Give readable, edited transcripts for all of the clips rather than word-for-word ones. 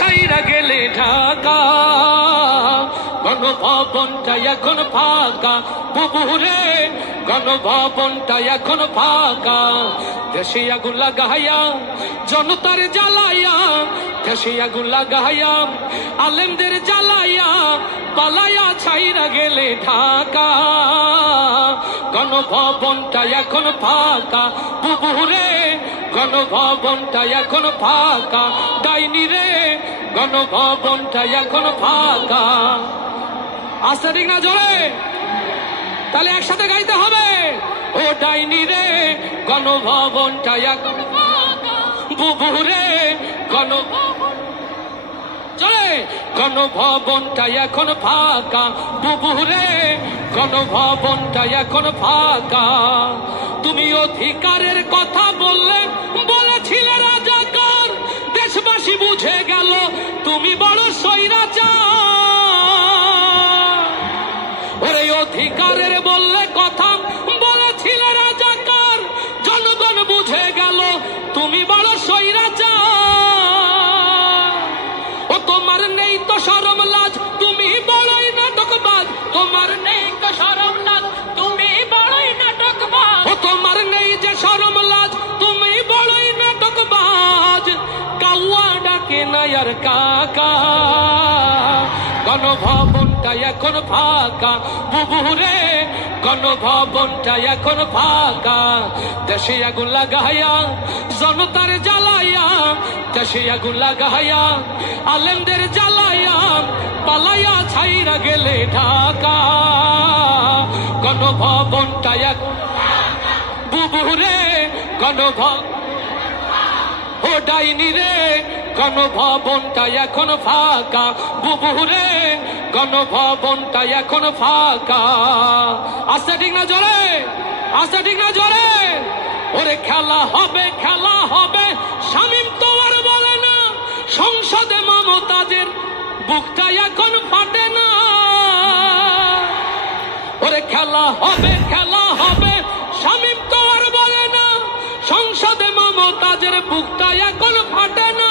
ছাইরা গেলে ঢাকা, গণভবনটা এখন ফাঁকা। বুবুরে গণভবনটা এখন ফাঁকা। দেশে আগুন লাগাইয়া জনতার জ্বালাইয়া, দেশে আগুন লাগাইয়া আলেমদের জ্বালাইয়া, পালাইয়া ছাইরা গেলে ঢাকা, গণভবনটা এখন ফাঁকা। বুবুরে গণভবনটা এখন ফাঁকা। ডাইনি রে গণভবনটা এখন ফাঁকা। আসতে ঠিক না জোরে? তাহলে একসাথে গাইতে হবে। ও ডাইনি রে গণভবনটা এখন ফাঁকা। বুবুরে গণভবন চলে, গণভবনটা এখন ফাঁকা। বুবুরে গণভবনটা এখন ফাঁকা। তুমি অধিকারের কথা বলেছিলে রাজাকার, দেশবাসী বুঝে গেল তুমি বড় স্বৈরাচার। ওরে অধিকারের কথা বলেছিলে রাজাকার, জনগণ বুঝে গেল তুমি বড় স্বৈরাচার। ও তোমার নেই তো শরম লাজ, তুমি বড়ই নাটকবাজ। তোমার নেই তো শরম লাজ, তুমি বড়ই নাটকবাজ। ও তোমার নেই যে শরম লাজ, তুমি বড়ই নাটকবাজ। কাউয়া ডাকে না আর কাকা, গণভবনটা এখন ফাঁকা। বুবুরে গণভবনটা এখন ফাঁকা। দেশে আগুন লাগাইয়া জনতার জ্বালাইয়া, দেশে আগুন লাগাইয়া আলেমদের জ্বালাইয়া, পালাইয়া ছাইরা গেলে ঢাকা, গণভবনটা এখন বুবুরে গণভবন। ও ডাইনি রে গণভবনটা এখন ফাঁকা। বুবুরে গণভবনটা এখন ফাঁকা। আসতে ঠিক না জোরে? আসতে ঠিক না জোরে? ওরে খেলা হবে, খেলা হবে, শামীম তো আর বলে না। সংসদে মমতাজের বুকটা এখন ফাটে না। ওরে খেলা হবে, খেলা হবে, শামীম তো আর বলে না। সংসদে মমতাজের বুকটা এখন ফাটে না।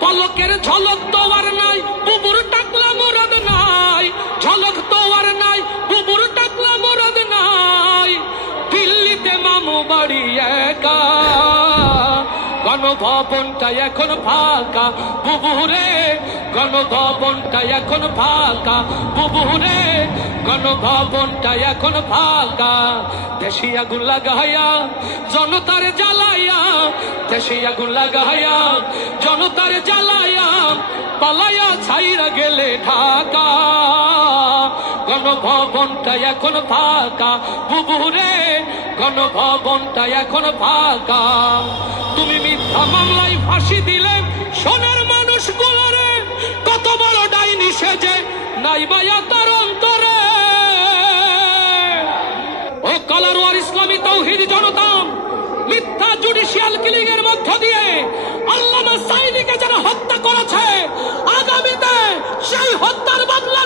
পলকের ঝলক তো আর নাই, বুবুর টাকলা মুরাদ নাই। ঝলক তো আর নাই, বুবুর টাকলা মুরাদ নাই। দিল্লিতে মামু বাড়ি একা, গণভবনটা এখন ফাঁকা। বুবুরে গণভবনটা এখন ফাঁকা। বুবুরে গণভবনটা এখন ফাঁকা। দেশে আগুন লাগাইয়া জনতার জ্বালাইয়া, দেশে আগুন লাগাইয়া জনতার জ্বালাইয়া, পালাইয়া ছাইরা গেলে ঢাকা, গণভবনটা এখন ফাঁকা। বুবুরে গণভবনটা এখন ফাঁকা। তুমি মিথ্যা মামলায় ফাঁসি দিলে সোনার মানুষগুলোরে, কত বড় ডাইনি সেজে নাই বায়া তার অন্তরে। ও কালারওয়ার ইসলামী তাওহীদি জনতা, মিথ্যা জুডিশিয়াল কিলিং এর মধ্য দিয়ে আল্লামা সাঈদীকে যারা হত্যা করেছে, আগামীতে সেই হত্যার বদলা